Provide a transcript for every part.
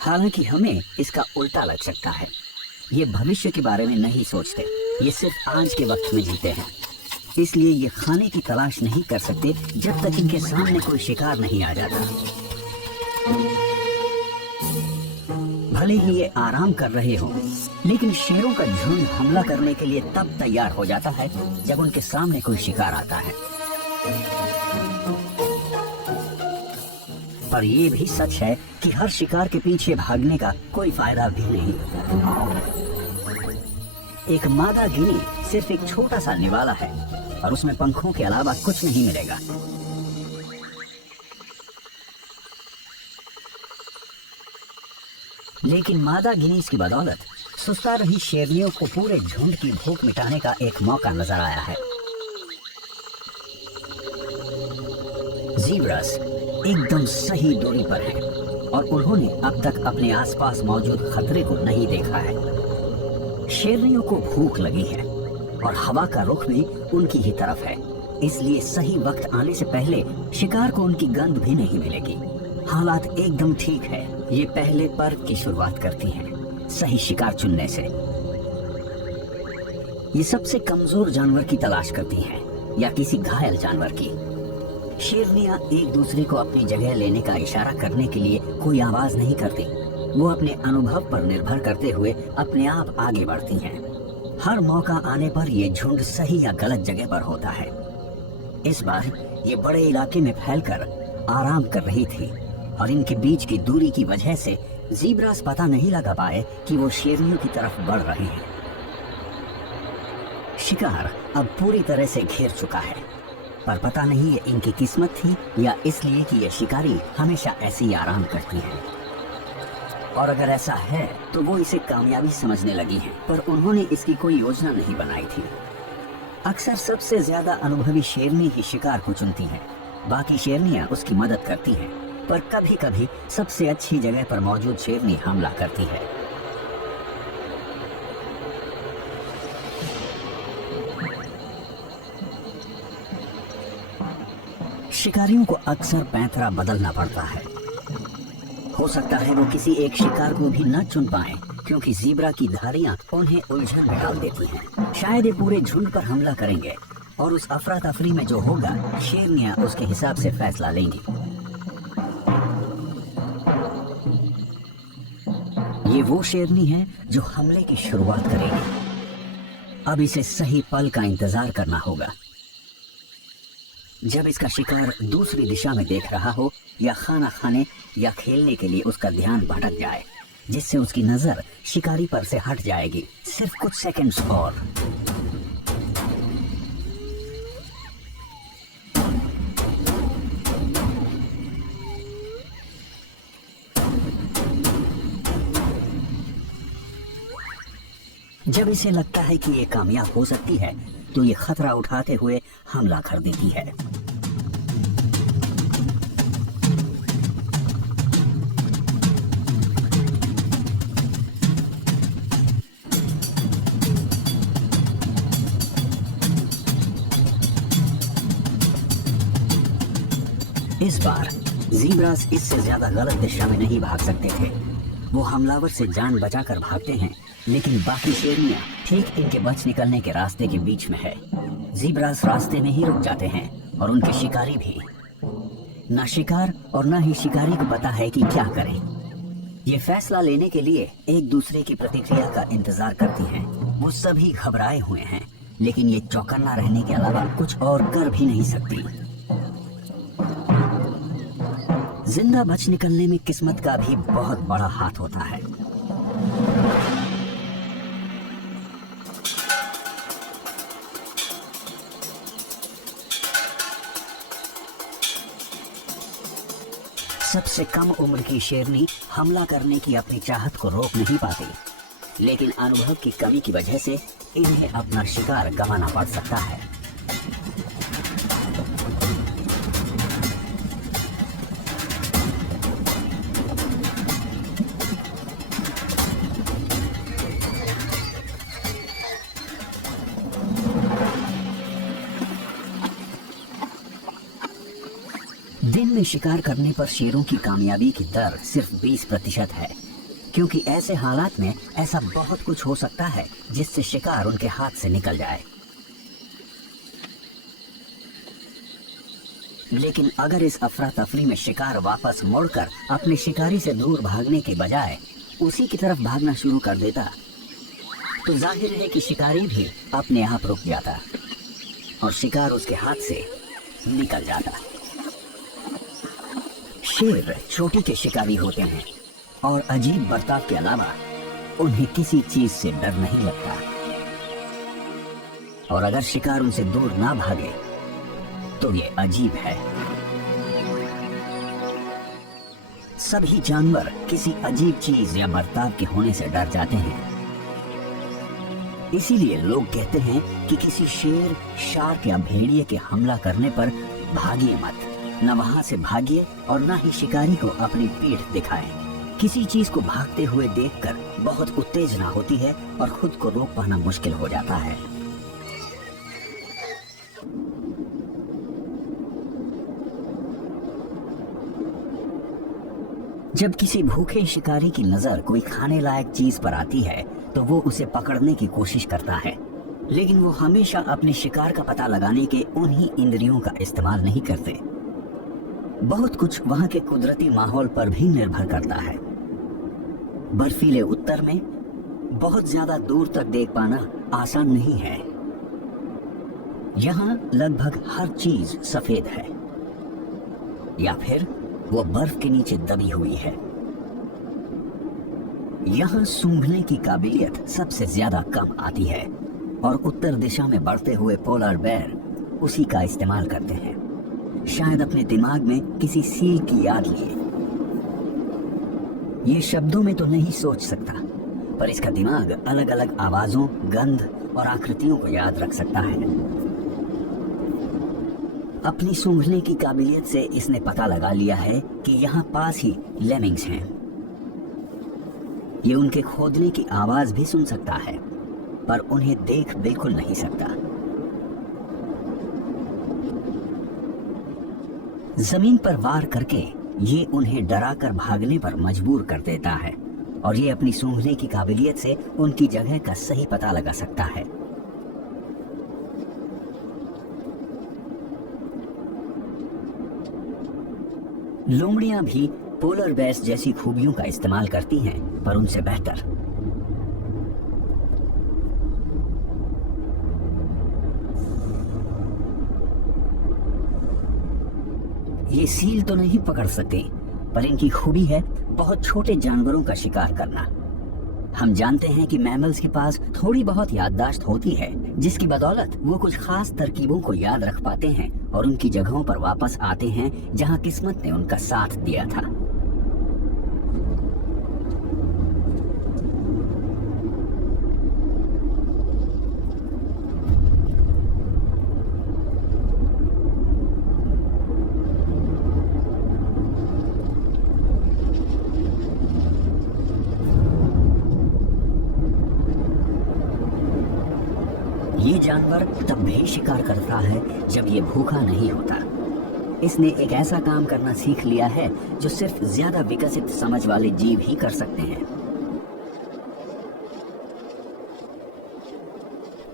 हालांकि हमें इसका उल्टा लग सकता है। ये भविष्य के बारे में नहीं सोचते, ये सिर्फ आज के वक्त में जीते हैं। इसलिए ये खाने की तलाश नहीं कर सकते जब तक इनके सामने कोई शिकार नहीं आ जाता। भले ही ये आराम कर रहे हो, लेकिन शेरों का झुंड हमला करने के लिए तब तैयार हो जाता है जब उनके सामने कोई शिकार आता है। पर यह भी सच है कि हर शिकार के पीछे भागने का कोई फायदा भी नहीं होता। एक मादा गिनी सिर्फ एक छोटा सा निवाला है और उसमें पंखों के अलावा कुछ नहीं मिलेगा। लेकिन मादा गिनीज की बदौलत सुस्ता रही शेरनियों को पूरे झुंड की भूख मिटाने का एक मौका नजर आया है। ज़ीब्रास एकदम सही दूरी पर है और उन्होंने अब तक अपने आसपास मौजूद खतरे को नहीं देखा है। शेरनियों को भूख लगी है और हवा का रुख भी उनकी ही तरफ है, इसलिए सही वक्त आने से पहले शिकार को उनकी गंध भी नहीं मिलेगी। हालात एकदम ठीक है। ये पहले पर्व की शुरुआत करती हैं, सही शिकार चुनने से। ये सबसे कमजोर जानवर की तलाश करती हैं या किसी घायल जानवर की। शेरनियां एक दूसरे को अपनी जगह लेने का इशारा करने के लिए कोई आवाज नहीं करती। वो अपने अनुभव पर निर्भर करते हुए अपने आप आगे बढ़ती हैं। हर मौका आने पर ये झुंड सही या गलत जगह पर होता है। इस बार ये बड़े इलाके में फैलकर आराम कर रही थी और इनके बीच की दूरी की वजह से ज़ीब्रास पता नहीं लगा पाए कि वो शेरनियों की तरफ बढ़ रहे हैं। शिकार अब पूरी तरह से घेर चुका है, पर पता नहीं ये इनकी किस्मत थी या इसलिए कि ये शिकारी हमेशा ऐसे ही आराम करती हैं। और अगर ऐसा है तो वो इसे कामयाबी समझने लगी हैं, पर उन्होंने इसकी कोई योजना नहीं बनाई थी। अक्सर सबसे ज्यादा अनुभवी शेरनी ही शिकार को चुनती हैं, बाकी शेरनियां उसकी मदद करती हैं, पर कभी कभी सबसे अच्छी जगह पर मौजूद शेरनी हमला करती है। शिकारियों को अक्सर पैंतरा बदलना पड़ता है। हो सकता है वो किसी एक शिकार को भी न चुन पाए, क्योंकि ज़ीब्रा की धारियां उन्हें उलझन में डाल देती हैं। शायद ये पूरे झुंड पर हमला करेंगे और उस अफरा तफरी में जो होगा शेरनियां उसके हिसाब से फैसला लेंगी। ये वो शेरनी है जो हमले की शुरुआत करेगी। अब इसे सही पल का इंतजार करना होगा, जब इसका शिकार दूसरी दिशा में देख रहा हो या खाना खाने या खेलने के लिए उसका ध्यान भटक जाए, जिससे उसकी नजर शिकारी पर से हट जाएगी। सिर्फ कुछ सेकंड्स और। जब इसे लगता है कि ये कामयाब हो सकती है, तो ये खतरा उठाते हुए हमला कर देती है। इस बार ज़ीब्रास इससे ज्यादा गलत दिशा में नहीं भाग सकते थे। वो हमलावर से जान बचाकर भागते हैं, लेकिन बाकी शेरनियां ठीक इनके बच निकलने के रास्ते के बीच में है। ज़ीब्रास रास्ते में ही रुक जाते हैं और उनके शिकारी भी। ना शिकार और ना ही शिकारी को पता है कि क्या करें। ये फैसला लेने के लिए एक दूसरे की प्रतिक्रिया का इंतजार करती हैं। वो सभी घबराए हुए हैं, लेकिन ये चौकन्ना रहने के अलावा कुछ और कर भी नहीं सकती। जिंदा बच निकलने में किस्मत का भी बहुत बड़ा हाथ होता है। सबसे कम उम्र की शेरनी हमला करने की अपनी चाहत को रोक नहीं पाती, लेकिन अनुभव की कमी की वजह से इन्हें अपना शिकार गंवाना पड़ सकता है। दिन में शिकार करने पर शेरों की कामयाबी की दर सिर्फ 20% है, क्योंकि ऐसे हालात में ऐसा बहुत कुछ हो सकता है जिससे शिकार उनके हाथ से निकल जाए। लेकिन अगर इस अफरा तफरी में शिकार वापस मुड़कर अपने शिकारी से दूर भागने के बजाय उसी की तरफ भागना शुरू कर देता, तो जाहिर है कि शिकारी भी अपने आप रुक जाता और शिकार उसके हाथ से निकल जाता। शेर चोटी के शिकारी होते हैं और अजीब बर्ताव के अलावा उन्हें किसी चीज से डर नहीं लगता, और अगर शिकार उनसे दूर ना भागे तो ये अजीब है। सभी जानवर किसी अजीब चीज या बर्ताव के होने से डर जाते हैं। इसीलिए लोग कहते हैं कि किसी शेर, शार्क या भेड़िए के हमला करने पर भागिए मत, न वहां से भागिए और न ही शिकारी को अपनी पीठ दिखाएं। किसी चीज को भागते हुए देखकर बहुत उत्तेजना होती है और खुद को रोक पाना मुश्किल हो जाता है। जब किसी भूखे शिकारी की नजर कोई खाने लायक चीज पर आती है तो वो उसे पकड़ने की कोशिश करता है, लेकिन वो हमेशा अपने शिकार का पता लगाने के उन्हीं इंद्रियों का इस्तेमाल नहीं करते। बहुत कुछ वहां के कुदरती माहौल पर भी निर्भर करता है। बर्फीले उत्तर में बहुत ज्यादा दूर तक देख पाना आसान नहीं है। यहाँ लगभग हर चीज सफेद है या फिर वो बर्फ के नीचे दबी हुई है। यहाँ सूंघने की काबिलियत सबसे ज्यादा कम आती है और उत्तर दिशा में बढ़ते हुए पोलर बेर उसी का इस्तेमाल करते हैं, शायद अपने दिमाग में किसी सील की याद लिए। ये शब्दों में तो नहीं सोच सकता, पर इसका दिमाग अलग अलग आवाजों, गंध और आकृतियों को याद रख सकता है। अपनी सूंघने की काबिलियत से इसने पता लगा लिया है कि यहाँ पास ही लेमिंग्स हैं। ये उनके खोदने की आवाज भी सुन सकता है, पर उन्हें देख बिल्कुल नहीं सकता। जमीन पर वार करके ये उन्हें डराकर भागने पर मजबूर कर देता है और ये अपनी सूंघने की काबिलियत से उनकी जगह का सही पता लगा सकता है। लोमड़ियां भी पोलर बेर्स जैसी खूबियों का इस्तेमाल करती हैं, पर उनसे बेहतर। ये सील तो नहीं पकड़ सकते, पर इनकी खूबी है बहुत छोटे जानवरों का शिकार करना। हम जानते हैं कि मैमल्स के पास थोड़ी बहुत याददाश्त होती है, जिसकी बदौलत वो कुछ खास तरकीबों को याद रख पाते हैं और उनकी जगहों पर वापस आते हैं जहां किस्मत ने उनका साथ दिया था। ये जानवर तब भी शिकार करता है जब ये भूखा नहीं होता। इसने एक ऐसा काम करना सीख लिया है जो सिर्फ ज्यादा विकसित समझ वाले जीव ही कर सकते हैं।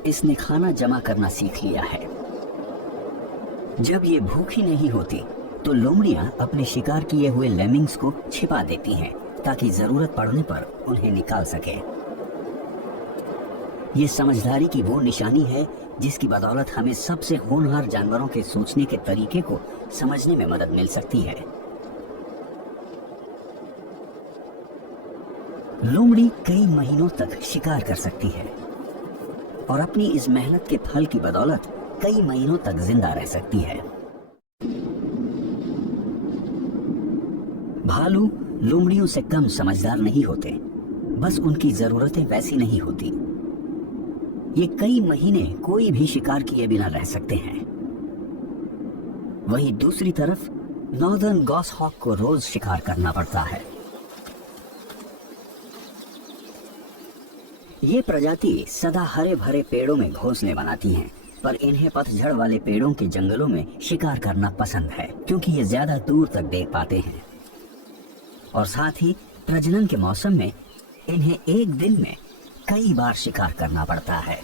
इसने खाना जमा करना सीख लिया है। जब ये भूखी नहीं होती तो लोमड़ियां अपने शिकार किए हुए लेमिंग्स को छिपा देती हैं ताकि जरूरत पड़ने पर उन्हें निकाल सके। ये समझदारी की वो निशानी है जिसकी बदौलत हमें सबसे होनहार जानवरों के सोचने के तरीके को समझने में मदद मिल सकती है। लोमड़ी कई महीनों तक शिकार कर सकती है और अपनी इस मेहनत के फल की बदौलत कई महीनों तक जिंदा रह सकती है। भालू लोमड़ियों से कम समझदार नहीं होते, बस उनकी जरूरतें वैसी नहीं होती। ये कई महीने कोई भी शिकार किए बिना रह सकते हैं। वहीं दूसरी तरफ नॉर्दर्न गॉसहॉक को रोज शिकार करना पड़ता है। ये प्रजाति सदा हरे भरे पेड़ों में घोंसले बनाती हैं, पर इन्हें पतझड़ वाले पेड़ों के जंगलों में शिकार करना पसंद है क्योंकि ये ज्यादा दूर तक देख पाते हैं और साथ ही प्रजनन के मौसम में इन्हें एक दिन में कई बार शिकार करना पड़ता है।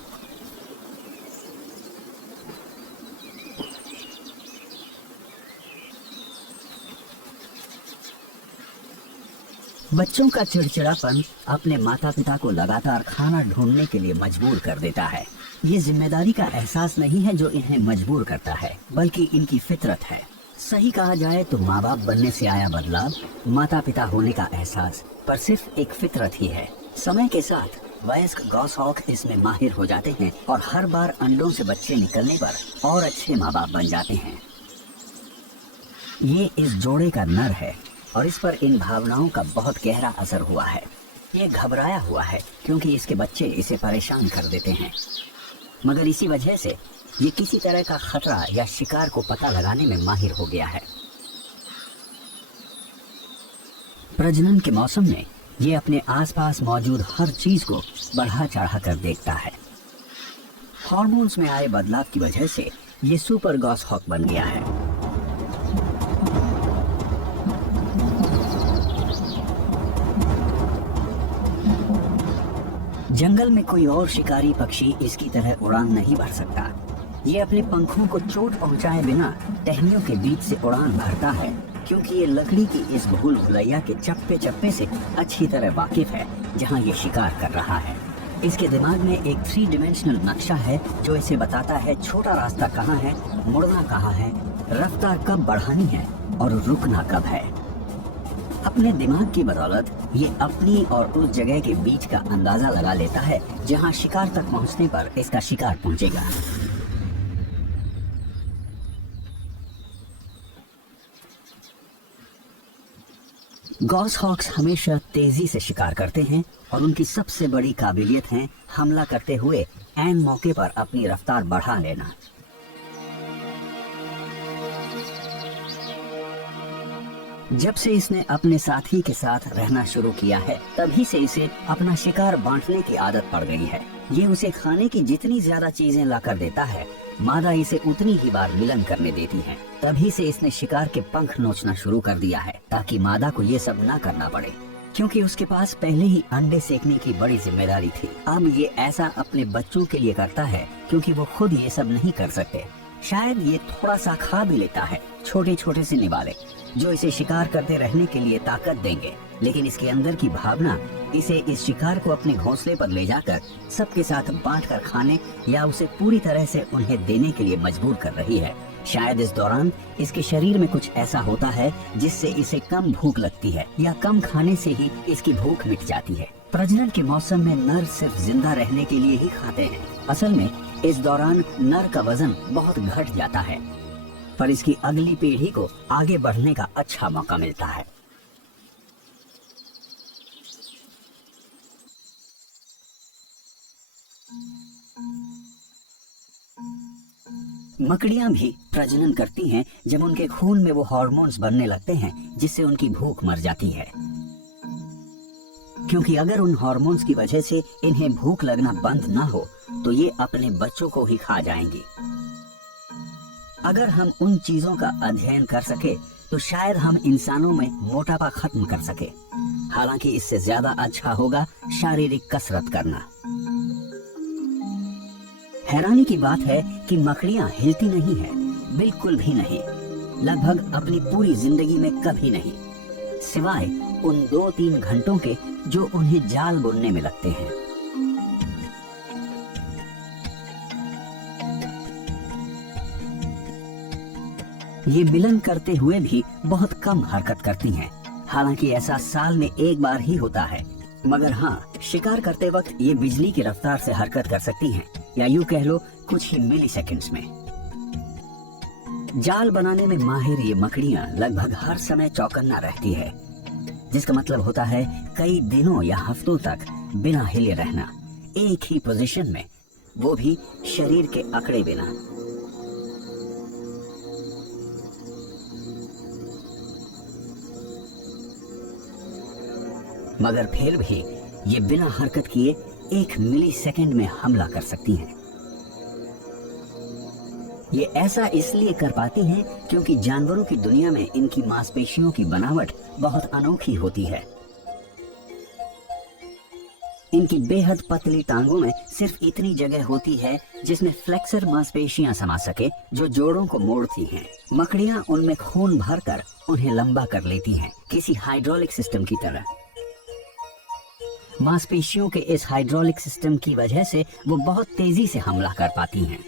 बच्चों का चिड़चिड़ापन अपने माता पिता को लगातार खाना ढूंढने के लिए मजबूर कर देता है। ये जिम्मेदारी का एहसास नहीं है जो इन्हें मजबूर करता है, बल्कि इनकी फितरत है। सही कहा जाए तो माँ बाप बनने से आया बदलाव माता पिता होने का एहसास पर सिर्फ एक फितरत ही है। समय के साथ वयस्क गॉसहॉक इसमें माहिर हो जाते हैं और हर बार अंडों से बच्चे निकलने पर और अच्छे माँ बाप बन जाते हैं। ये इस जोड़े का नर है और इस पर इन भावनाओं का बहुत गहरा असर हुआ है। ये घबराया हुआ है क्योंकि इसके बच्चे इसे परेशान कर देते हैं, मगर इसी वजह से ये किसी तरह का खतरा या शिकार को पता लगाने में माहिर हो गया है। प्रजनन के मौसम में ये अपने आसपास मौजूद हर चीज को बढ़ा चढ़ा कर देखता है। हार्मोन्स में आए बदलाव की वजह से ये सुपर गॉसहॉक बन गया है। जंगल में कोई और शिकारी पक्षी इसकी तरह उड़ान नहीं भर सकता। ये अपने पंखों को चोट पहुंचाए बिना टहनियों के बीच से उड़ान भरता है, क्योंकि ये लकड़ी की इस भूल भुलैया के चप्पे चप्पे से अच्छी तरह वाकिफ है जहां ये शिकार कर रहा है। इसके दिमाग में एक 3 डायमेंशनल नक्शा है जो इसे बताता है छोटा रास्ता कहाँ है, मुड़ना कहाँ है, रफ्तार कब बढ़ानी है और रुकना कब है। अपने दिमाग की बदौलत ये अपनी और उस जगह के बीच का अंदाजा लगा लेता है जहां शिकार तक पहुंचने पर इसका शिकार पहुंचेगा। गॉसहॉक्स हमेशा तेजी से शिकार करते हैं और उनकी सबसे बड़ी काबिलियत है हमला करते हुए ऐन मौके पर अपनी रफ्तार बढ़ा लेना। जब से इसने अपने साथी के साथ रहना शुरू किया है तभी से इसे अपना शिकार बांटने की आदत पड़ गई है। ये उसे खाने की जितनी ज्यादा चीजें लाकर देता है, मादा इसे उतनी ही बार मिलन करने देती है। तभी से इसने शिकार के पंख नोचना शुरू कर दिया है ताकि मादा को ये सब ना करना पड़े, क्योंकि उसके पास पहले ही अंडे सेकने की बड़ी जिम्मेदारी थी। अब ये ऐसा अपने बच्चों के लिए करता है क्योंकि वो खुद ये सब नहीं कर सकते। शायद ये थोड़ा सा खा भी लेता है, छोटे छोटे से निवाले जो इसे शिकार करते रहने के लिए ताकत देंगे, लेकिन इसके अंदर की भावना इसे इस शिकार को अपने घोंसले पर ले जाकर सबके साथ बांट कर खाने या उसे पूरी तरह से उन्हें देने के लिए मजबूर कर रही है। शायद इस दौरान इसके शरीर में कुछ ऐसा होता है जिससे इसे कम भूख लगती है या कम खाने से ही इसकी भूख मिट जाती है। प्रजनन के मौसम में नर सिर्फ जिंदा रहने के लिए ही खाते हैं। असल में इस दौरान नर का वजन बहुत घट जाता है, पर इसकी अगली पीढ़ी को आगे बढ़ने का अच्छा मौका मिलता है। मकड़ियां भी प्रजनन करती हैं जब उनके खून में वो हार्मोन्स बनने लगते हैं जिससे उनकी भूख मर जाती है, क्योंकि अगर उन हार्मोन्स की वजह से इन्हें भूख लगना बंद ना हो तो ये अपने बच्चों को ही खा जाएंगी। अगर हम उन चीजों का अध्ययन कर सके तो शायद हम इंसानों में मोटापा खत्म कर सके। हालांकि इससे ज्यादा अच्छा होगा शारीरिक कसरत करना। हैरानी की बात है कि मकड़ियां हिलती नहीं है, बिल्कुल भी नहीं, लगभग अपनी पूरी जिंदगी में कभी नहीं, सिवाय उन 2-3 घंटों के जो उन्हें जाल बुनने में लगते हैं। ये मिलन करते हुए भी बहुत कम हरकत करती हैं। हालांकि ऐसा साल में एक बार ही होता है, मगर हाँ, शिकार करते वक्त ये बिजली की रफ्तार से हरकत कर सकती हैं, या यूं कह लो कुछ ही मिली सेकेंड्स में। जाल बनाने में माहिर ये मकड़ियां लगभग हर समय चौकन्ना रहती है, जिसका मतलब होता है कई दिनों या हफ्तों तक बिना हिले रहना, एक ही पोजीशन में, वो भी शरीर के अकड़े बिना। मगर फिर भी ये बिना हरकत किए 1 मिली सेकेंड में हमला कर सकती हैं। ये ऐसा इसलिए कर पाती हैं क्योंकि जानवरों की दुनिया में इनकी मांसपेशियों की बनावट बहुत अनोखी होती है। इनकी बेहद पतली टांगों में सिर्फ इतनी जगह होती है जिसमें फ्लेक्सर मांसपेशियां समा सके जो जोड़ों को मोड़ती हैं। मकड़ियां उनमें खून भरकर उन्हें लंबा कर लेती हैं, किसी हाइड्रोलिक सिस्टम की तरह। मांसपेशियों के इस हाइड्रोलिक सिस्टम की वजह से वो बहुत तेजी से हमला कर पाती हैं।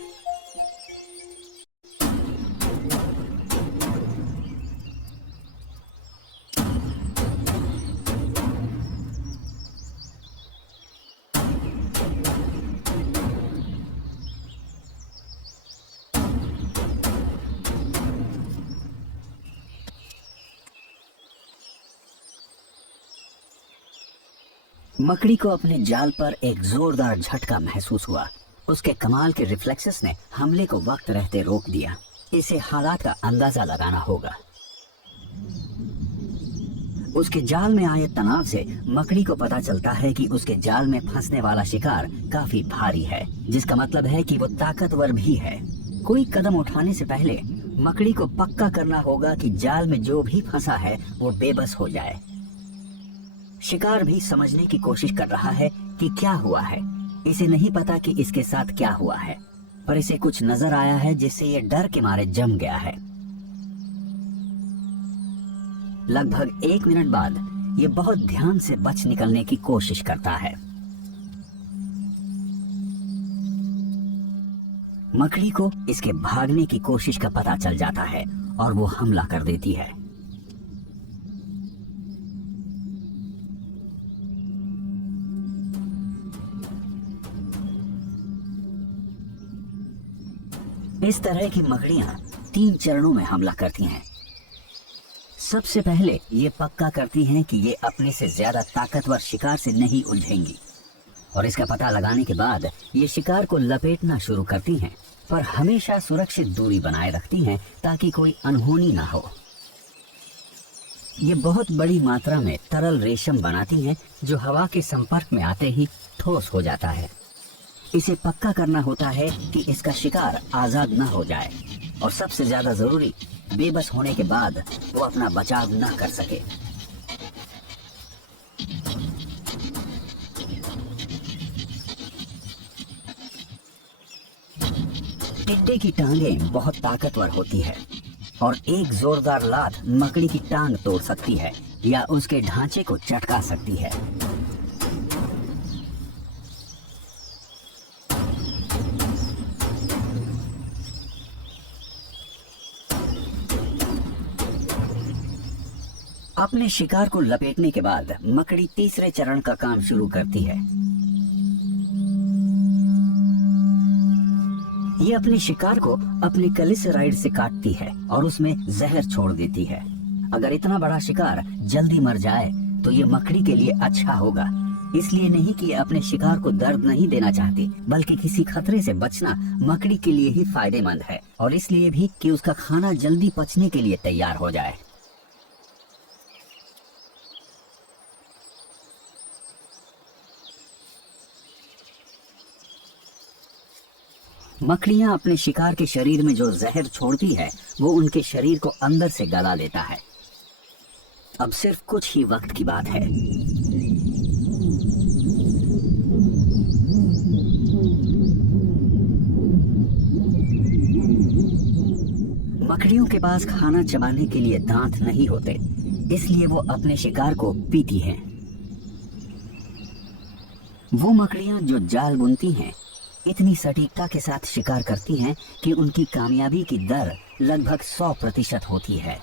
मकड़ी को अपने जाल पर एक जोरदार झटका महसूस हुआ। उसके कमाल के रिफ्लेक्सेस ने हमले को वक्त रहते रोक दिया। इसे हालात का अंदाजा लगाना होगा। उसके जाल में आए तनाव से मकड़ी को पता चलता है कि उसके जाल में फंसने वाला शिकार काफी भारी है, जिसका मतलब है कि वो ताकतवर भी है। कोई कदम उठाने से पहले मकड़ी को पक्का करना होगा कि जाल में जो भी फंसा है वो बेबस हो जाए। शिकार भी समझने की कोशिश कर रहा है कि क्या हुआ है। इसे नहीं पता कि इसके साथ क्या हुआ है, पर इसे कुछ नजर आया है जिससे ये डर के मारे जम गया है। लगभग 1 मिनट बाद ये बहुत ध्यान से बच निकलने की कोशिश करता है। मकड़ी को इसके भागने की कोशिश का पता चल जाता है और वो हमला कर देती है। इस तरह की मकड़ियां 3 चरणों में हमला करती हैं। सबसे पहले ये पक्का करती हैं कि ये अपने से ज्यादा ताकतवर शिकार से नहीं उलझेंगी, और इसका पता लगाने के बाद ये शिकार को लपेटना शुरू करती हैं, पर हमेशा सुरक्षित दूरी बनाए रखती हैं ताकि कोई अनहोनी ना हो। ये बहुत बड़ी मात्रा में तरल रेशम बनाती हैं जो हवा के संपर्क में आते ही ठोस हो जाता है। इसे पक्का करना होता है कि इसका शिकार आजाद न हो जाए, और सबसे ज्यादा जरूरी, बेबस होने के बाद वो अपना बचाव न कर सके। टिड्डे की टांगें बहुत ताकतवर होती है और एक जोरदार लात मकड़ी की टांग तोड़ सकती है या उसके ढांचे को चटका सकती है। अपने शिकार को लपेटने के बाद मकड़ी तीसरे चरण का काम शुरू करती है। ये अपने शिकार को अपने कलिसेराइड से काटती है और उसमें जहर छोड़ देती है। अगर इतना बड़ा शिकार जल्दी मर जाए तो ये मकड़ी के लिए अच्छा होगा। इसलिए नहीं कि ये अपने शिकार को दर्द नहीं देना चाहती, बल्कि किसी खतरे से बचना मकड़ी के लिए ही फायदेमंद है, और इसलिए भी कि उसका खाना जल्दी पचने के लिए तैयार हो जाए। मकड़ियां अपने शिकार के शरीर में जो जहर छोड़ती है वो उनके शरीर को अंदर से गला लेता है। अब सिर्फ कुछ ही वक्त की बात है। मकड़ियों के पास खाना चबाने के लिए दांत नहीं होते, इसलिए वो अपने शिकार को पीती हैं। वो मकड़ियां जो जाल बुनती हैं इतनी सटीकता के साथ शिकार करती हैं कि उनकी कामयाबी की दर लगभग 100% होती है।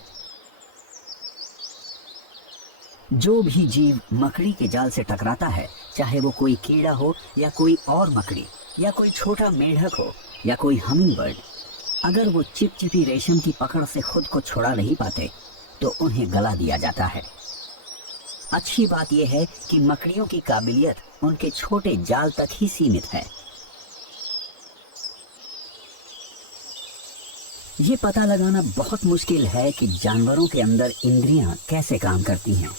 जो भी जीव मकड़ी के जाल से टकराता है, चाहे वो कोई कीड़ा हो या कोई और मकड़ी या कोई छोटा मेढक हो या कोई हमिंग बर्ड, अगर वो चिपचिपी रेशम की पकड़ से खुद को छुड़ा नहीं पाते तो उन्हें गला दिया जाता है। अच्छी बात यह है कि मकड़ियों की काबिलियत उनके छोटे जाल तक ही सीमित है। ये पता लगाना बहुत मुश्किल है कि जानवरों के अंदर इंद्रियां कैसे काम करती हैं।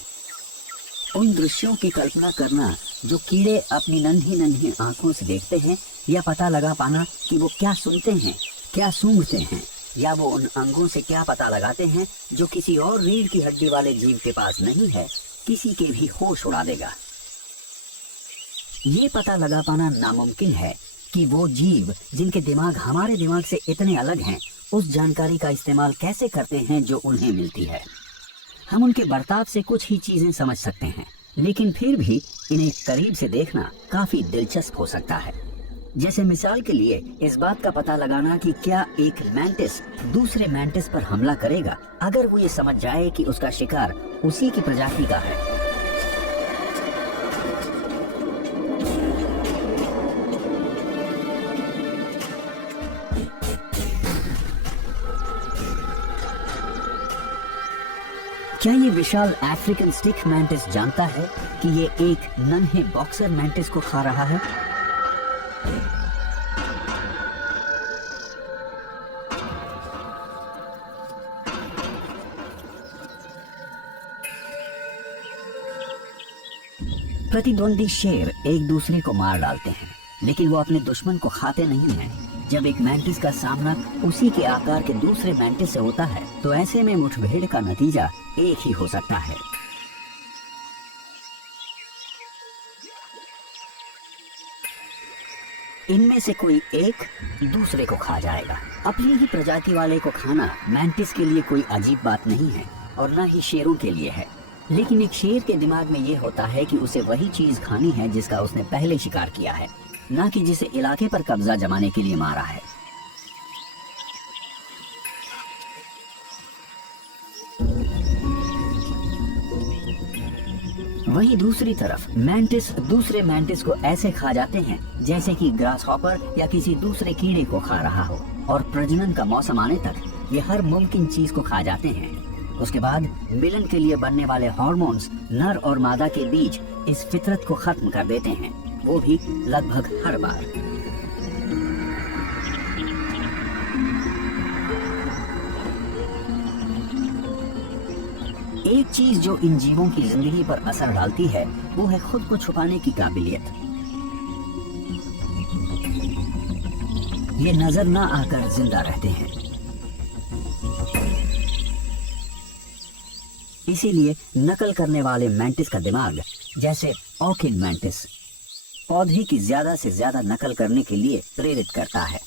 उन दृश्यों की कल्पना करना जो कीड़े अपनी नन्ही नन्ही आंखों से देखते हैं, या पता लगा पाना कि वो क्या सुनते हैं, क्या सूंघते हैं, या वो उन अंगों से क्या पता लगाते हैं जो किसी और रीढ़ की हड्डी वाले जीव के पास नहीं है, किसी के भी होश उड़ा देगा। ये पता लगा पाना नामुमकिन है कि वो जीव जिनके दिमाग हमारे दिमाग से इतने अलग हैं, उस जानकारी का इस्तेमाल कैसे करते हैं जो उन्हें मिलती है। हम उनके बर्ताव से कुछ ही चीजें समझ सकते हैं, लेकिन फिर भी इन्हें करीब से देखना काफी दिलचस्प हो सकता है। जैसे मिसाल के लिए इस बात का पता लगाना कि क्या एक मैंटिस दूसरे मैंटिस पर हमला करेगा अगर वो ये समझ जाए कि उसका शिकार उसी की प्रजाति का है। क्या ये विशाल अफ्रीकन स्टिक मैंटिस जानता है कि ये एक नन्हे बॉक्सर मैंटिस को खा रहा है? प्रतिद्वंदी शेर एक दूसरे को मार डालते हैं, लेकिन वो अपने दुश्मन को खाते नहीं हैं। जब एक मैंटिस का सामना उसी के आकार के दूसरे मैंटिस से होता है, तो ऐसे में मुठभेड़ का नतीजा एक ही हो सकता है। इनमें से कोई एक दूसरे को खा जाएगा। अपनी ही प्रजाति वाले को खाना मैंटिस के लिए कोई अजीब बात नहीं है, और न ही शेरों के लिए है। लेकिन एक शेर के दिमाग में ये होता है कि उसे वही चीज खानी है जिसका उसने पहले शिकार किया है, न कि जिसे इलाके पर कब्जा जमाने के लिए मारा है। वहीं दूसरी तरफ मैंटिस दूसरे मैंटिस को ऐसे खा जाते हैं जैसे कि ग्रास हॉपर या किसी दूसरे कीड़े को खा रहा हो, और प्रजनन का मौसम आने तक ये हर मुमकिन चीज को खा जाते हैं। उसके बाद मिलन के लिए बनने वाले हार्मोन्स नर और मादा के बीच इस फितरत को खत्म कर देते हैं, वो भी लगभग हर बार। एक चीज जो इन जीवों की जिंदगी पर असर डालती है वो है खुद को छुपाने की काबिलियत। ये नजर ना आकर जिंदा रहते हैं, इसीलिए नकल करने वाले मैंटिस का दिमाग, जैसे ऑर्किड मैंटिस, पौधे की ज्यादा से ज्यादा नकल करने के लिए प्रेरित करता है।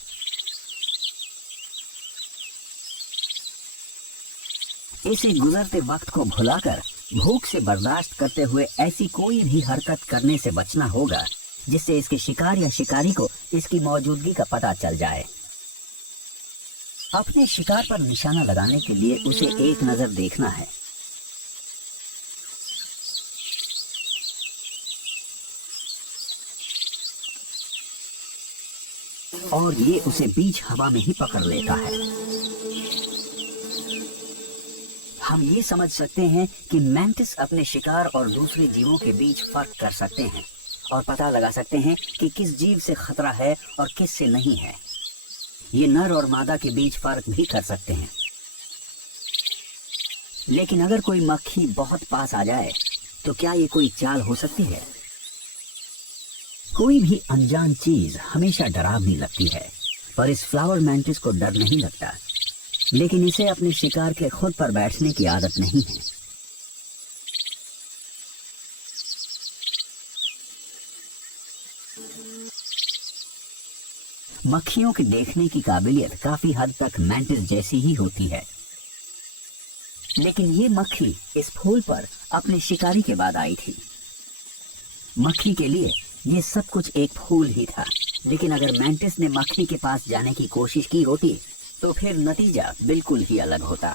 इसे गुजरते वक्त को भुलाकर भूख से बर्दाश्त करते हुए ऐसी कोई भी हरकत करने से बचना होगा जिससे इसके शिकार या शिकारी को इसकी मौजूदगी का पता चल जाए। अपने शिकार पर निशाना लगाने के लिए उसे एक नजर देखना है। और ये उसे बीच हवा में ही पकड़ लेता है। हम ये समझ सकते हैं कि मैंटिस अपने शिकार और दूसरे जीवों के बीच फर्क कर सकते हैं और पता लगा सकते हैं कि किस जीव से खतरा है और किस से नहीं है। ये नर और मादा के बीच फर्क भी कर सकते हैं। लेकिन अगर कोई मक्खी बहुत पास आ जाए तो क्या ये कोई चाल हो सकती है? कोई भी अनजान चीज हमेशा डरावनी लगती है, पर इस फ्लावर मैंटिस को डर नहीं लगता, लेकिन इसे अपने शिकार के खुद पर बैठने की आदत नहीं है। मक्खियों के देखने की काबिलियत काफी हद तक मैंटिस जैसी ही होती है, लेकिन ये मक्खी इस फूल पर अपने शिकारी के बाद आई थी। मक्खी के लिए ये सब कुछ एक फूल ही था, लेकिन अगर मैंटिस ने मक्खी के पास जाने की कोशिश की होती तो फिर नतीजा बिल्कुल ही अलग होता।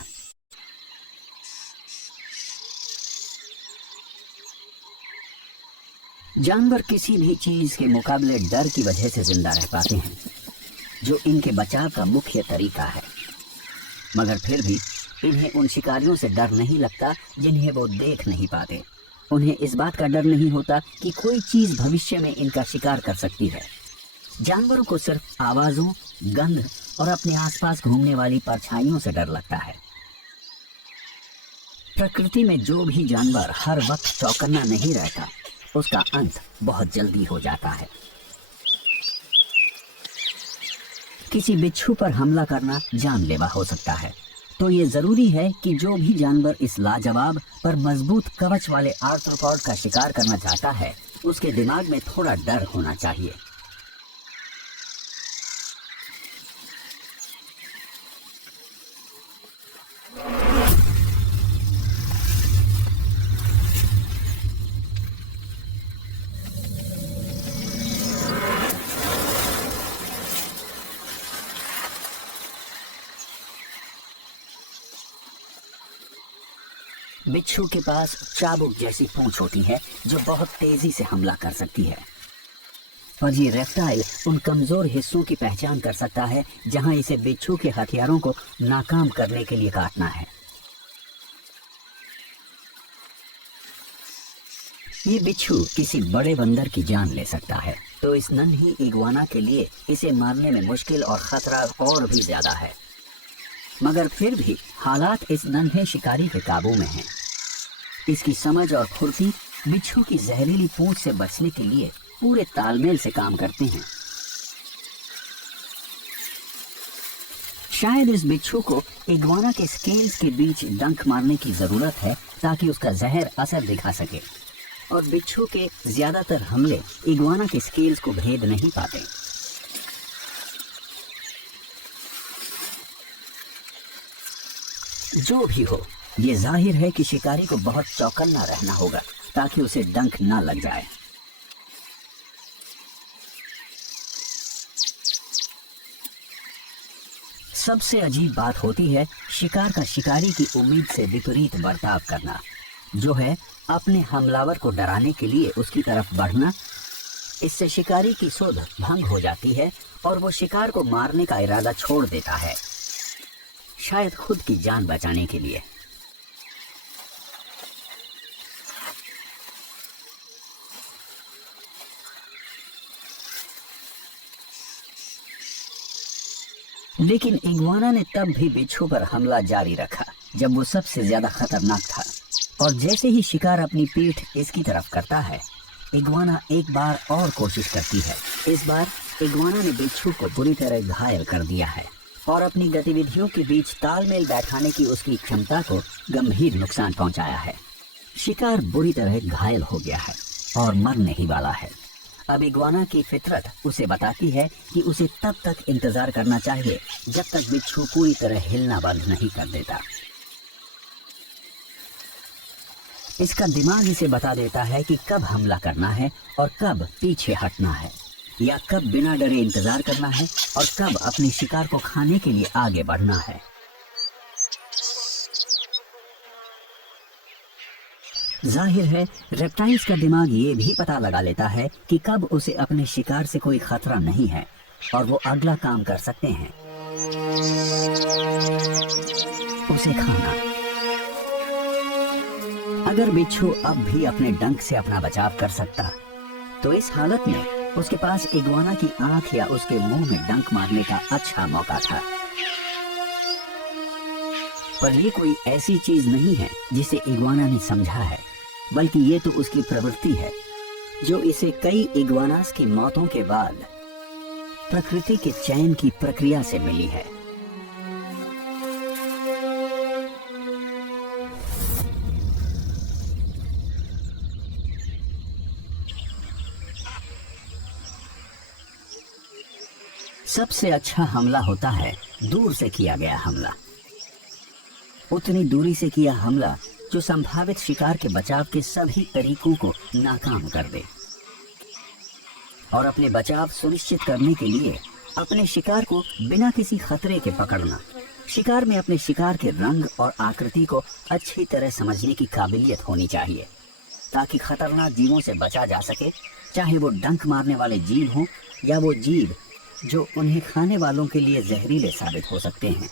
जानवर किसी भी चीज के मुकाबले डर की वजह से जिंदा रह पाते हैं, जो इनके बचाव का मुख्य तरीका है। मगर फिर भी इन्हें उन शिकारियों से डर नहीं लगता जिन्हें वो देख नहीं पाते। उन्हें इस बात का डर नहीं होता कि कोई चीज भविष्य में इनका शिकार कर सकती है। जानवरों को सिर्फ आवाजों, गंध और अपने आसपास घूमने वाली परछाइयों से डर लगता है। प्रकृति में जो भी जानवर हर वक्त चौकन्ना नहीं रहता, उसका अंत बहुत जल्दी हो जाता है। किसी बिच्छू पर हमला करना जानलेवा हो सकता है, तो ये जरूरी है कि जो भी जानवर इस लाजवाब पर मजबूत कवच वाले आर्थ्रोपॉड का शिकार करना चाहता है, उसके दिमाग में थोड़ा डर होना चाहिए। बिच्छू के पास चाबुक जैसी पूंछ होती है जो बहुत तेजी से हमला कर सकती है, और ये रेप्टाइल उन कमजोर हिस्सों की पहचान कर सकता है जहां इसे बिच्छू के हथियारों को नाकाम करने के लिए काटना है। ये बिच्छू किसी बड़े बंदर की जान ले सकता है, तो इस नन्ही इग्वाना के लिए इसे मारने में मुश्किल और खतरा और भी ज्यादा है। मगर फिर भी हालात इस नन्हे शिकारी के काबू में हैं। इसकी समझ और फुर्ती बिच्छू की जहरीली पूंछ से बचने के लिए पूरे तालमेल से काम करते हैं। शायद इस बिच्छू को इग्वाना के स्केल्स के बीच डंक मारने की जरूरत है ताकि उसका जहर असर दिखा सके, और बिच्छू के ज्यादातर हमले इग्वाना के स्केल्स को भेद नहीं पाते। जो भी हो, ये जाहिर है कि शिकारी को बहुत चौकन्ना रहना होगा ताकि उसे डंक ना लग जाए। सबसे अजीब बात होती है शिकार का शिकारी की उम्मीद से विपरीत बर्ताव करना, जो है अपने हमलावर को डराने के लिए उसकी तरफ बढ़ना। इससे शिकारी की सुध भंग हो जाती है और वो शिकार को मारने का इरादा छोड़ देता है, शायद खुद की जान बचाने के लिए। लेकिन इग्वाना ने तब भी बिच्छू पर हमला जारी रखा जब वो सबसे ज्यादा खतरनाक था, और जैसे ही शिकार अपनी पीठ इसकी तरफ करता है, इग्वाना एक बार और कोशिश करती है। इस बार इग्वाना ने बिच्छू को बुरी तरह घायल कर दिया है और अपनी गतिविधियों के बीच तालमेल बैठाने की उसकी क्षमता को गंभीर नुकसान पहुंचाया है। शिकार बुरी तरह घायल हो गया है और मरने ही वाला है। अब इग्वाना की फितरत उसे बताती है कि उसे तब तक इंतजार करना चाहिए जब तक बिच्छू पूरी तरह हिलना बंद नहीं कर देता। इसका दिमाग इसे बता देता है कि कब हमला करना है और कब पीछे हटना है, या कब बिना डरे इंतजार करना है और कब अपने शिकार को खाने के लिए आगे बढ़ना है। जाहिर है रेप्टाइल्स का दिमाग ये भी पता लगा लेता है कि कब उसे अपने शिकार से कोई खतरा नहीं है और वो अगला काम कर सकते हैं, उसे खाना। अगर बिच्छू अब भी अपने डंक से अपना बचाव कर सकता, तो इस हालत में उसके पास इग्वाना की आंख या उसके मुंह में डंक मारने का अच्छा मौका था। पर ये कोई ऐसी चीज नहीं है जिसे इग्वाना ने समझा है, बल्कि ये तो उसकी प्रवृत्ति है जो इसे कई इग्वानास की मौतों के बाद प्रकृति के चयन की प्रक्रिया से मिली है। सबसे अच्छा हमला होता है दूर से किया गया हमला। उतनी दूरी से किया हमला जो संभावित शिकार के बचाव के सभी तरीकों को नाकाम कर दे, और अपने बचाव सुनिश्चित करने के लिए अपने शिकार को बिना किसी खतरे के पकड़ना। शिकार में अपने शिकार के रंग और आकृति को अच्छी तरह समझने की काबिलियत होनी चाहिए ताकि खतरनाक जीवों से बचा जा सके, चाहे वो डंक मारने वाले जीव हों या वो जीव जो उन्हें खाने वालों के लिए जहरीले साबित हो सकते हैं।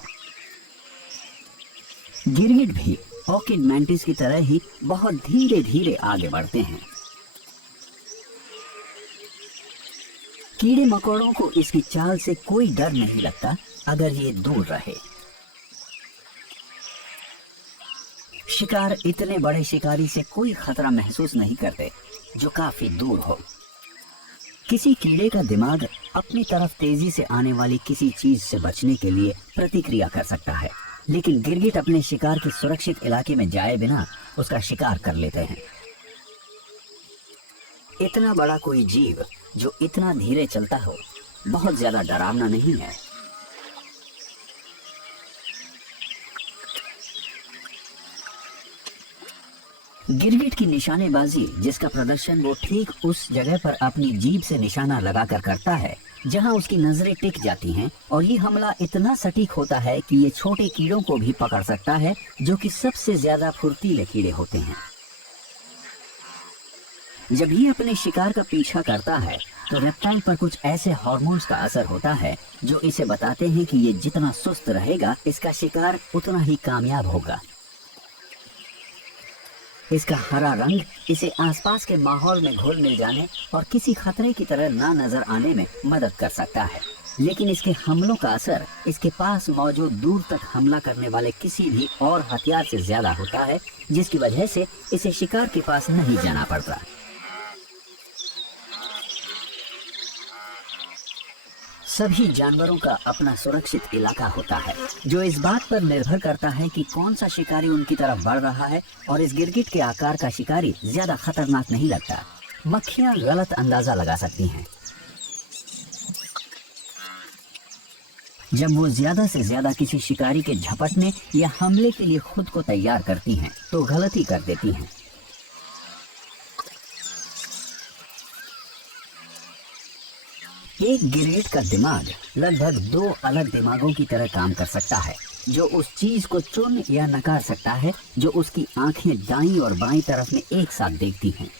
गिरगिट भी ऑर्किड मैंटिस की तरह ही बहुत धीरे धीरे आगे बढ़ते हैं। कीड़े मकोड़ों को इसकी चाल से कोई डर नहीं लगता अगर ये दूर रहे। शिकार इतने बड़े शिकारी से कोई खतरा महसूस नहीं करते जो काफी दूर हो। किसी कीड़े का दिमाग अपनी तरफ तेजी से आने वाली किसी चीज से बचने के लिए प्रतिक्रिया कर सकता है, लेकिन गिरगिट अपने शिकार के सुरक्षित इलाके में जाए बिना उसका शिकार कर लेते हैं। इतना बड़ा कोई जीव जो इतना धीरे चलता हो बहुत ज्यादा डरावना नहीं है। गिरगिट की निशानेबाजी, जिसका प्रदर्शन वो ठीक उस जगह पर अपनी जीभ से निशाना लगाकर करता है जहां उसकी नजरें टिक जाती हैं, और ये हमला इतना सटीक होता है कि ये छोटे कीड़ों को भी पकड़ सकता है जो कि सबसे ज्यादा फुर्तीले कीड़े होते हैं। जब ये अपने शिकार का पीछा करता है तो रेप्टाइल पर कुछ ऐसे हार्मोन्स का असर होता है जो इसे बताते हैं कि ये जितना सुस्त रहेगा इसका शिकार उतना ही कामयाब होगा। इसका हरा रंग इसे आसपास के माहौल में घुल मिल जाने और किसी खतरे की तरह ना नजर आने में मदद कर सकता है, लेकिन इसके हमलों का असर इसके पास मौजूद दूर तक हमला करने वाले किसी भी और हथियार से ज्यादा होता है, जिसकी वजह से इसे शिकार के पास नहीं जाना पड़ता। सभी जानवरों का अपना सुरक्षित इलाका होता है जो इस बात पर निर्भर करता है कि कौन सा शिकारी उनकी तरफ बढ़ रहा है, और इस गिरगिट के आकार का शिकारी ज्यादा खतरनाक नहीं लगता। मक्खियां गलत अंदाजा लगा सकती हैं। जब वो ज्यादा से ज्यादा किसी शिकारी के झपटने या हमले के लिए खुद को तैयार करती हैं तो गलती कर देती हैं। एक गिरगिट का दिमाग लगभग 2 अलग दिमागों की तरह काम कर सकता है, जो उस चीज को चुन या नकार सकता है जो उसकी आंखें दाईं और बाईं तरफ में एक साथ देखती हैं।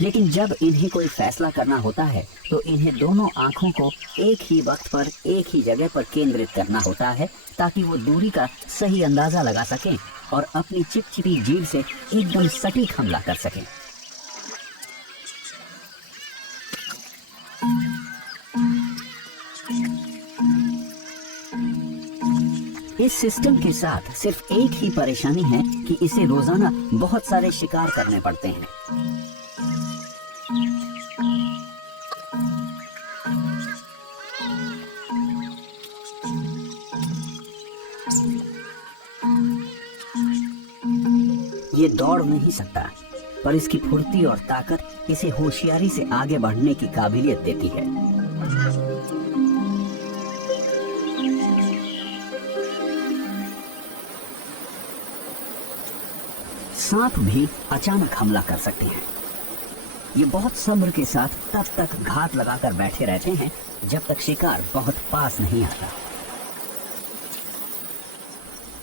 लेकिन जब इन्हें कोई फैसला करना होता है तो इन्हें दोनों आंखों को एक ही वक्त पर एक ही जगह पर केंद्रित करना होता है ताकि वो दूरी का सही अंदाजा लगा सकें और अपनी चिपचिपी जीभ से एकदम सटीक हमला कर सकें। इस सिस्टम के साथ सिर्फ एक ही परेशानी है कि इसे रोजाना बहुत सारे शिकार करने पड़ते हैं। ये दौड़ नहीं सकता, पर इसकी फुर्ती और ताकत इसे होशियारी से आगे बढ़ने की काबिलियत देती है। सांप भी अचानक हमला कर सकते हैं। ये बहुत सब्र के साथ तब तक घात लगाकर बैठे रहते हैं जब तक शिकार बहुत पास नहीं आता।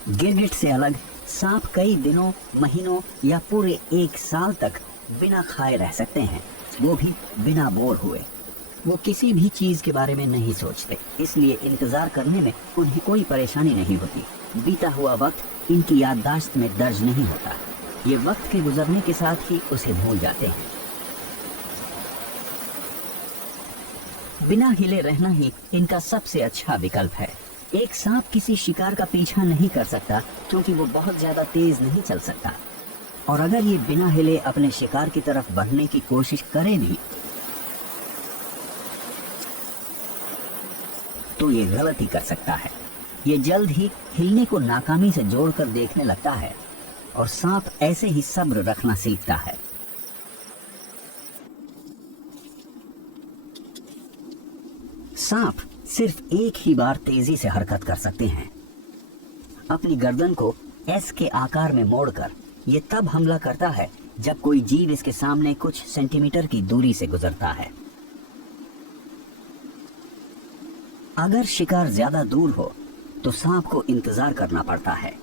गिरगिट से अलग सांप कई दिनों, महीनों या पूरे 1 साल तक बिना खाए रह सकते हैं, वो भी बिना बोर हुए। वो किसी भी चीज के बारे में नहीं सोचते, इसलिए इंतजार करने में उन्हें कोई परेशानी नहीं होती। बीता हुआ वक्त इनकी याददाश्त में दर्ज नहीं होता, ये वक्त के गुजरने के साथ ही उसे भूल जाते हैं। बिना हिले रहना ही इनका सबसे अच्छा विकल्प है। एक सांप किसी शिकार का पीछा नहीं कर सकता क्योंकि वो बहुत ज्यादा तेज नहीं चल सकता, और अगर ये बिना हिले अपने शिकार की तरफ बढ़ने की कोशिश करे भी तो ये गलती कर सकता है। ये जल्द ही हिलने को नाकामी से जोड़कर देखने लगता है और सांप ऐसे ही सब्र रखना सीखता है। सांप सिर्फ एक ही बार तेजी से हरकत कर सकते हैं। अपनी गर्दन को एस के आकार में मोड़कर ये तब हमला करता है जब कोई जीव इसके सामने कुछ सेंटीमीटर की दूरी से गुजरता है। अगर शिकार ज्यादा दूर हो तो सांप को इंतजार करना पड़ता है।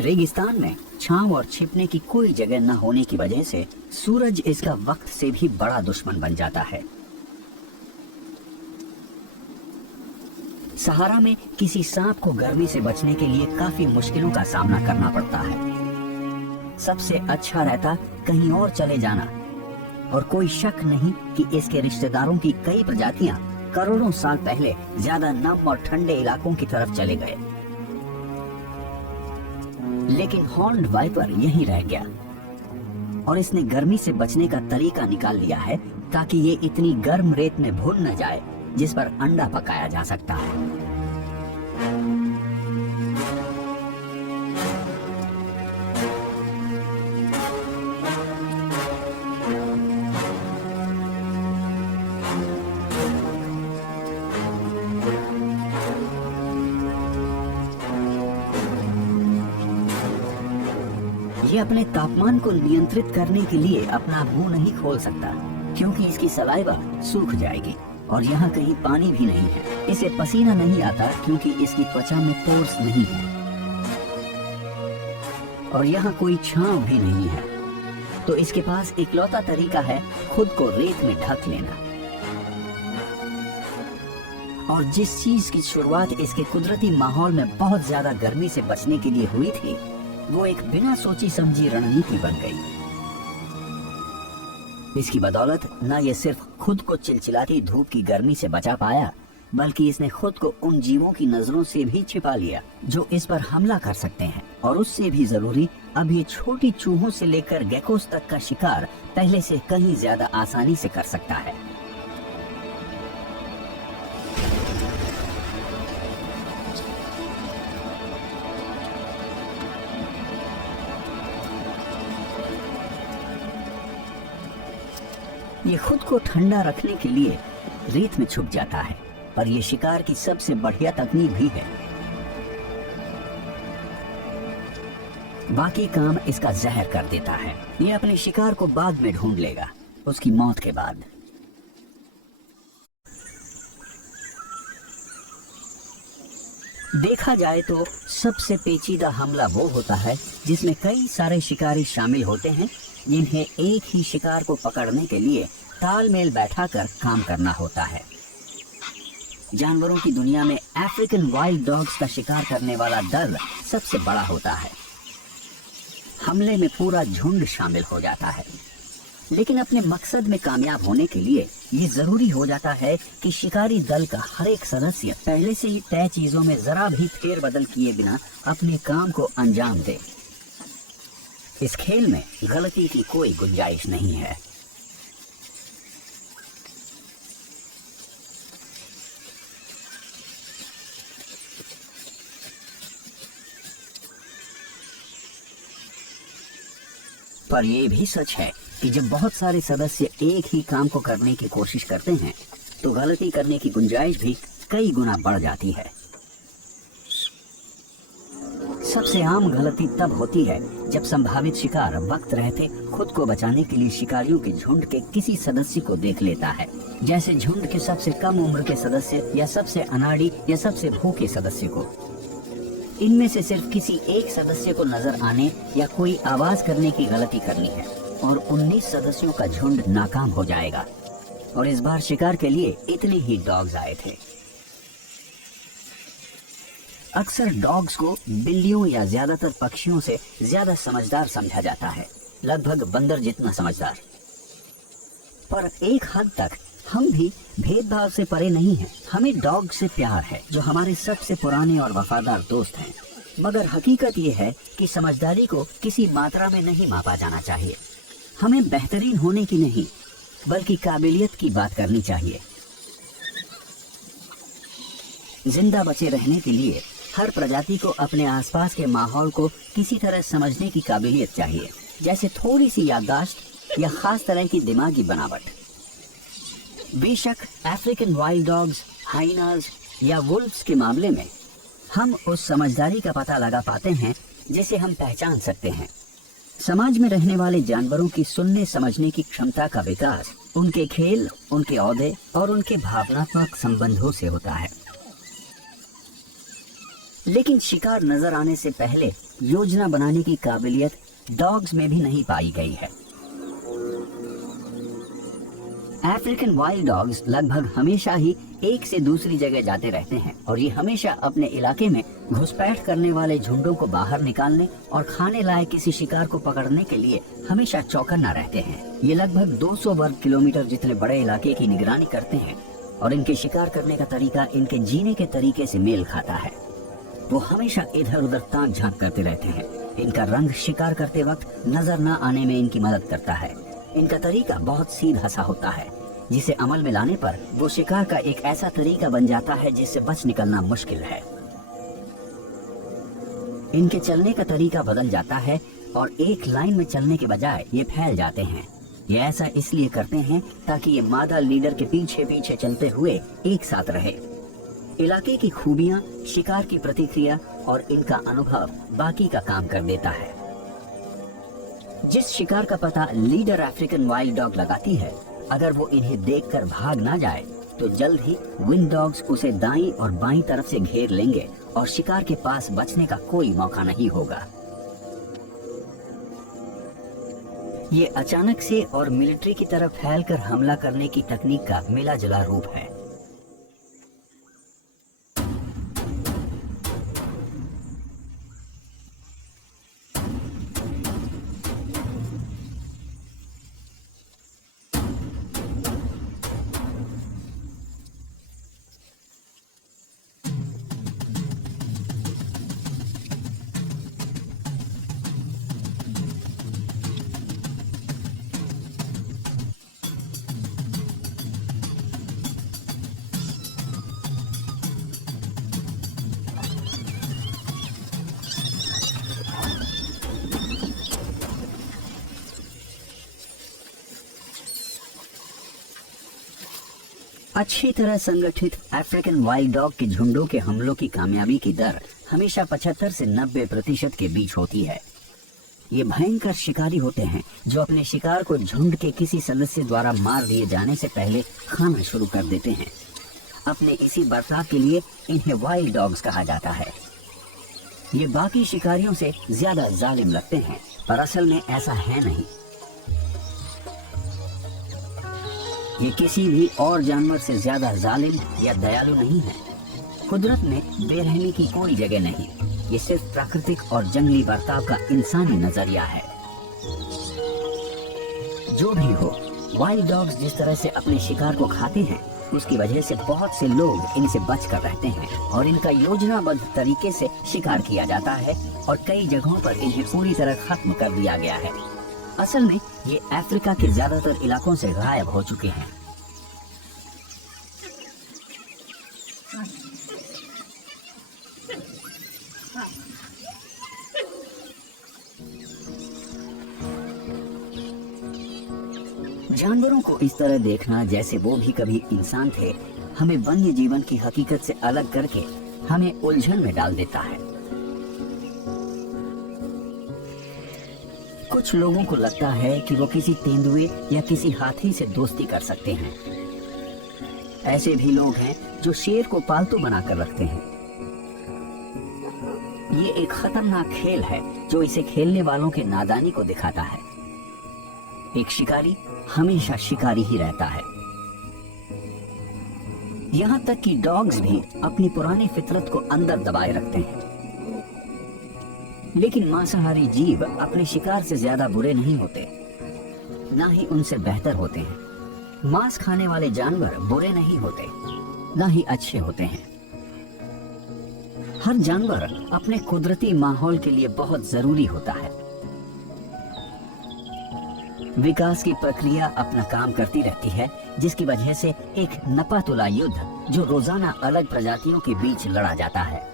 रेगिस्तान में छांव और छिपने की कोई जगह न होने की वजह से सूरज इसका वक्त से भी बड़ा दुश्मन बन जाता है। सहारा में किसी सांप को गर्मी से बचने के लिए काफी मुश्किलों का सामना करना पड़ता है। सबसे अच्छा रहता कहीं और चले जाना, और कोई शक नहीं कि इसके रिश्तेदारों की कई प्रजातियां करोड़ों साल पहले ज्यादा नम और ठंडे इलाकों की तरफ चले गए। लेकिन हॉर्न्ड वाइपर यहीं रह गया और इसने गर्मी से बचने का तरीका निकाल लिया है ताकि ये इतनी गर्म रेत में भुन न जाए जिस पर अंडा पकाया जा सकता है। ये अपने तापमान को नियंत्रित करने के लिए अपना मुंह नहीं खोल सकता, क्योंकि इसकी सलाइवा सूख जाएगी और यहाँ कहीं पानी भी नहीं है। इसे पसीना नहीं आता क्योंकि इसकी त्वचा में पोर्स नहीं है और यहाँ कोई छांव भी नहीं है। तो इसके पास इकलौता तरीका है खुद को रेत में ढक लेना। और जिस चीज की शुरुआत इसके कुदरती माहौल में बहुत ज्यादा गर्मी से बचने के लिए हुई थी, वो एक बिना सोची समझी रणनीति बन गई। इसकी बदौलत न ये सिर्फ खुद को चिलचिलाती धूप की गर्मी से बचा पाया, बल्कि इसने खुद को उन जीवों की नजरों से भी छिपा लिया जो इस पर हमला कर सकते हैं। और उससे भी जरूरी, अब ये छोटी चूहों से लेकर गेकोस तक का शिकार पहले से कहीं ज्यादा आसानी से कर सकता है। ये खुद को ठंडा रखने के लिए रेत में छुप जाता है, पर यह शिकार की सबसे बढ़िया तकनीक भी है। बाकी काम इसका जहर कर देता है। ये अपने शिकार को बाद में ढूंढ लेगा, उसकी मौत के बाद। देखा जाए तो सबसे पेचीदा हमला वो होता है जिसमें कई सारे शिकारी शामिल होते हैं, जिन्हें एक ही शिकार को पकड़ने के लिए तालमेल बैठाकर काम करना होता है। जानवरों की दुनिया में अफ्रीकन वाइल्ड डॉग्स का शिकार करने वाला दल सबसे बड़ा होता है। हमले में पूरा झुंड शामिल हो जाता है, लेकिन अपने मकसद में कामयाब होने के लिए ये जरूरी हो जाता है कि शिकारी दल का हर एक सदस्य पहले से ही तय चीजों में जरा भी फेरबदल किए बिना अपने काम को अंजाम दे। इस खेल में गलती की कोई गुंजाइश नहीं है। पर यह भी सच है कि जब बहुत सारे सदस्य एक ही काम को करने की कोशिश करते हैं, तो गलती करने की गुंजाइश भी कई गुना बढ़ जाती है। सबसे आम गलती तब होती है जब संभावित शिकार वक्त रहते खुद को बचाने के लिए शिकारियों के झुंड के किसी सदस्य को देख लेता है, जैसे झुंड के सबसे कम उम्र के सदस्य या सबसे अनाड़ी या सबसे भूखे सदस्य को। इनमें से सिर्फ किसी एक सदस्य को नजर आने या कोई आवाज करने की गलती करनी है और 19 सदस्यों का झुंड नाकाम हो जाएगा। और इस बार शिकार के लिए इतने ही डॉग्स आए थे। अक्सर डॉग्स को बिल्लियों या ज्यादातर पक्षियों से ज्यादा समझदार समझा जाता है, लगभग बंदर जितना समझदार। पर एक हद तक हम भी भेदभाव से परे नहीं हैं। हमें डॉग से प्यार है, जो हमारे सबसे पुराने और वफादार दोस्त हैं। मगर हकीकत यह है कि समझदारी को किसी मात्रा में नहीं मापा जाना चाहिए। हमें बेहतरीन होने की नहीं, बल्कि काबिलियत की बात करनी चाहिए। जिंदा बचे रहने के लिए हर प्रजाति को अपने आसपास के माहौल को किसी तरह समझने की काबिलियत चाहिए, जैसे थोड़ी सी याददाश्त या खास तरह की दिमागी बनावट। बेशक अफ्रीकन वाइल्ड डॉग्स, हाइनास या वुल्फ्स के मामले में हम उस समझदारी का पता लगा पाते हैं जिसे हम पहचान सकते हैं। समाज में रहने वाले जानवरों की सुनने समझने की क्षमता का विकास उनके खेल, उनके औहदे और उनके भावनात्मक संबंधों से होता है। लेकिन शिकार नजर आने से पहले योजना बनाने की काबिलियत डॉग्स में भी नहीं पाई गई है। अफ्रीकन वाइल्ड डॉग्स लगभग हमेशा ही एक से दूसरी जगह जाते रहते हैं और ये हमेशा अपने इलाके में घुसपैठ करने वाले झुंडों को बाहर निकालने और खाने लायक किसी शिकार को पकड़ने के लिए हमेशा चौकन्ना रहते हैं। ये लगभग 200 वर्ग किलोमीटर जितने बड़े इलाके की निगरानी करते हैं और इनके शिकार करने का तरीका इनके जीने के तरीके से मेल खाता है। वो हमेशा इधर उधर ताक झांक करते रहते हैं। इनका रंग शिकार करते वक्त नजर न आने में इनकी मदद करता है। इनका तरीका बहुत सीधा सा होता है। जिसे अमल में लाने पर वो शिकार का एक ऐसा तरीका बन जाता है जिससे बच निकलना मुश्किल है। इनके चलने का तरीका बदल जाता है और एक लाइन में चलने के बजाय ये फैल जाते हैं। ये ऐसा इसलिए करते हैं ताकि ये मादा लीडर के पीछे पीछे चलते हुए एक साथ रहे। इलाके की खूबियां, शिकार की प्रतिक्रिया और इनका अनुभव बाकी का काम कर देता है। जिस शिकार का पता लीडर अफ्रीकन वाइल्ड डॉग लगाती है, अगर वो इन्हें देखकर भाग ना जाए तो जल्द ही विंड डॉग्स उसे दाईं और बाईं तरफ से घेर लेंगे और शिकार के पास बचने का कोई मौका नहीं होगा। ये अचानक से और मिलिट्री की तरफ फैलकर हमला करने की तकनीक का मिला जुला रूप है। अच्छी तरह संगठित अफ्रीकन वाइल्ड डॉग के झुंडों के हमलों की कामयाबी की दर हमेशा 75 से 90% के बीच होती है। ये भयंकर शिकारी होते हैं जो अपने शिकार को झुंड के किसी सदस्य द्वारा मार दिए जाने से पहले खाना शुरू कर देते हैं। अपने इसी बर्ताव के लिए इन्हें वाइल्ड डॉग्स कहा जाता है। ये बाकी शिकारियों से ज्यादा जालिम लगते हैं, पर असल में ऐसा है नहीं। ये किसी भी और जानवर से ज्यादा जालिम या दयालु नहीं है। कुदरत में बेरहमी की कोई जगह नहीं। ये सिर्फ प्राकृतिक और जंगली बर्ताव का इंसानी नजरिया है। जो भी हो, वाइल्ड डॉग्स जिस तरह से अपने शिकार को खाते हैं, उसकी वजह से बहुत से लोग इनसे बचकर रहते हैं और इनका योजनाबद्ध तरीके से शिकार किया जाता है और कई जगहों पर इन्हें पूरी तरह खत्म कर दिया गया है। असल में ये अफ्रीका के ज्यादातर इलाकों से गायब हो चुके हैं। जानवरों को इस तरह देखना जैसे वो भी कभी इंसान थे, हमें वन्य जीवन की हकीकत से अलग करके हमें उलझन में डाल देता है। कुछ लोगों को लगता है कि वो किसी तेंदुए या किसी हाथी से दोस्ती कर सकते हैं। ऐसे भी लोग हैं जो शेर को पालतू बनाकर रखते हैं। ये एक खतरनाक खेल है जो इसे खेलने वालों के नादानी को दिखाता है। एक शिकारी हमेशा शिकारी ही रहता है। यहां तक कि डॉग्स भी अपनी पुरानी फितरत को अंदर दबाए रखते हैं। लेकिन मांसाहारी जीव अपने शिकार से ज्यादा बुरे नहीं होते, ना ही उनसे बेहतर होते हैं। मांस खाने वाले जानवर बुरे नहीं होते, ना ही अच्छे होते हैं। हर जानवर अपने कुदरती माहौल के लिए बहुत जरूरी होता है। विकास की प्रक्रिया अपना काम करती रहती है, जिसकी वजह से एक नपातुला युद्ध जो रोजाना अलग प्रजातियों के बीच लड़ा जाता है।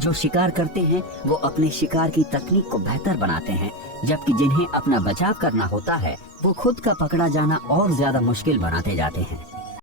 जो शिकार करते हैं वो अपने शिकार की तकनीक को बेहतर बनाते हैं, जबकि जिन्हें अपना बचाव करना होता है वो खुद का पकड़ा जाना और ज्यादा मुश्किल बनाते जाते हैं।